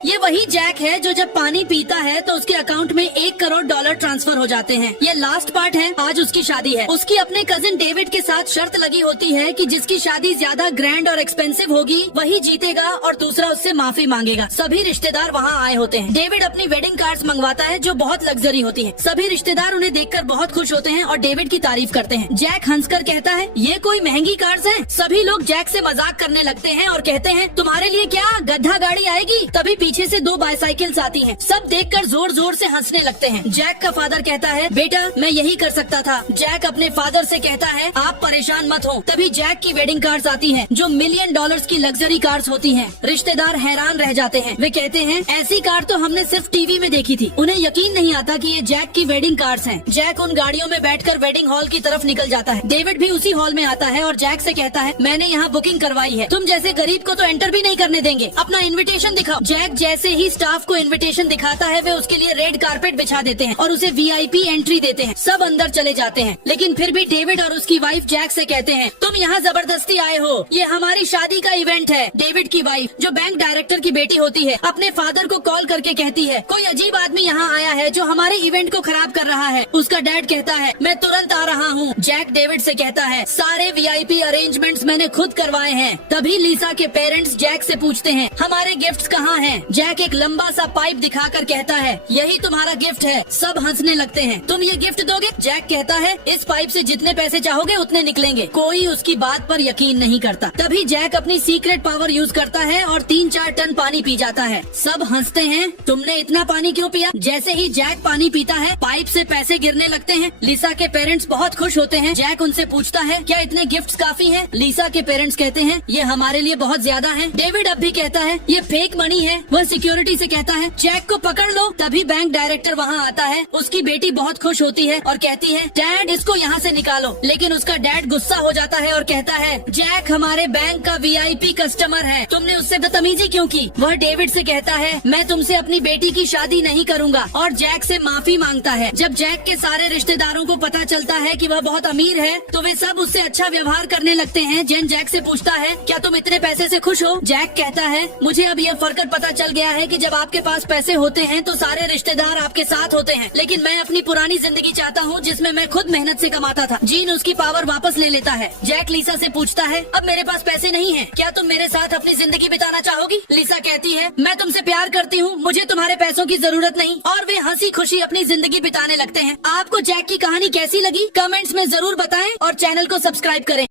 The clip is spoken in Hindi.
ये वही जैक है जो जब पानी पीता है तो उसके अकाउंट में $1 करोड़ ट्रांसफर हो जाते हैं। ये लास्ट पार्ट है। आज उसकी शादी है। उसकी अपने कजिन डेविड के साथ शर्त लगी होती है कि जिसकी शादी ज्यादा ग्रैंड और एक्सपेंसिव होगी वही जीतेगा और दूसरा उससे माफी मांगेगा। सभी रिश्तेदार वहाँ आए होते हैं। डेविड अपनी वेडिंग कार्ड्स मंगवाता है जो बहुत लग्जरी होती है। सभी रिश्तेदार उन्हें देखकर बहुत खुश होते हैं और डेविड की तारीफ करते हैं। जैक हंसकर कहता है, ये कोई महंगी कार्ड्स हैं। सभी लोग जैक से मजाक करने लगते हैं और कहते हैं, तुम्हारे लिए क्या गधा गाड़ी आएगी। तभी पीछे से 2 बाइसाइकिल्स आती हैं। सब देखकर जोर जोर से हंसने लगते हैं। जैक का फादर कहता है, बेटा मैं यही कर सकता था। जैक अपने फादर से कहता है, आप परेशान मत हो। तभी जैक की वेडिंग कार्ड्स आती हैं जो $1 मिलियन की लग्जरी कार्स होती हैं। रिश्तेदार हैरान रह जाते हैं। वे कहते हैं, ऐसी कार तो हमने सिर्फ टीवी में देखी थी। उन्हें यकीन नहीं आता कि ये जैक की वेडिंग कार्ड्स हैं। जैक उन गाड़ियों में बैठकर वेडिंग हॉल की तरफ निकल जाता है। डेविड भी उसी हॉल में आता है और जैक से कहता है, मैंने यहाँ बुकिंग करवाई है। तुम जैसे गरीब को तो एंटर भी नहीं करने देंगे। अपना इन्विटेशन दिखाओ। जैक जैसे ही स्टाफ को इन्विटेशन दिखाता है वे उसके लिए रेड कारपेट बिछा देते हैं और उसे VIP एंट्री देते हैं। सब अंदर चले जाते हैं, लेकिन फिर भी डेविड और उसकी वाइफ जैक से कहते हैं, तुम यहाँ जबरदस्ती आए हो। ये हमारी शादी का इवेंट है। डेविड की वाइफ जो बैंक डायरेक्टर की बेटी होती है अपने फादर को कॉल करके कहती है, कोई अजीब आदमी यहाँ आया है जो हमारे इवेंट को खराब कर रहा है। उसका डैड कहता है, मैं तुरंत आ रहा हूँ। जैक डेविड से कहता है, सारे VIP अरेंजमेंट्स मैंने खुद करवाए हैं। तभी लीसा के पेरेंट्स जैक से पूछते हैं, हमारे गिफ्ट्स कहाँ हैं? जैक एक लंबा सा पाइप दिखाकर कहता है, यही तुम्हारा गिफ्ट है। सब हंसने लगते हैं। तुम ये गिफ्ट दोगे? जैक कहता है, इस पाइप से जितने पैसे चाहोगे उतने निकलेंगे। कोई उसकी बात पर यकीन नहीं करता। तभी जैक अपनी सीक्रेट पावर यूज करता है और 3-4 टन पानी पी जाता है। सब हंसते हैं, तुमने इतना पानी क्यों पिया? जैसे ही जैक पानी पीता है पाइप से पैसे गिरने लगते हैं। लिसा के पेरेंट्स बहुत खुश होते हैं। जैक उनसे पूछता है, क्या इतने गिफ्ट्स काफी हैं? लिसा के पेरेंट्स कहते हैं, ये हमारे लिए बहुत ज्यादा है। डेविड अब भी कहता है, ये फेक मनी है। वह सिक्योरिटी से कहता है, जैक को पकड़ लो। तभी बैंक डायरेक्टर वहाँ आता है। उसकी बेटी बहुत खुश होती है और कहती है, डैड इसको यहाँ से निकालो। लेकिन उसका डैड गुस्सा हो जाता है और कहता है, जैक हमारे बैंक का VIP कस्टमर है, तुमने उससे बदतमीजी क्यों की? वह डेविड से कहता है, मैं तुमसे अपनी बेटी की शादी नहीं करूँगा और जैक से माफी मांगता है। जब जैक के सारे रिश्तेदारों को पता चलता है कि वह बहुत अमीर है तो वे सब उससे अच्छा व्यवहार करने लगते हैं। जेन जैक से पूछता है, क्या तुम इतने पैसे से खुश हो? जैक कहता है, मुझे अब यह फर्क पता चल गया है कि जब आपके पास पैसे होते हैं तो सारे रिश्तेदार आपके साथ होते हैं, लेकिन मैं अपनी पुरानी जिंदगी चाहता हूँ जिसमें मैं खुद मेहनत से कमाता था। जीन उसकी पावर वापस ले लेता है। जैक लिसा से पूछता है, अब मेरे पास पैसे नहीं हैं, क्या तुम मेरे साथ अपनी जिंदगी बिताना चाहोगी? लिसा कहती है, मैं तुमसे प्यार करती हूँ, मुझे तुम्हारे पैसों की जरूरत नहीं। और वे हंसी खुशी अपनी जिंदगी बिताने लगते हैं। आपको जैक की कहानी कैसी लगी? कमेंट्स में जरूर बताएं और चैनल को सब्सक्राइब करें।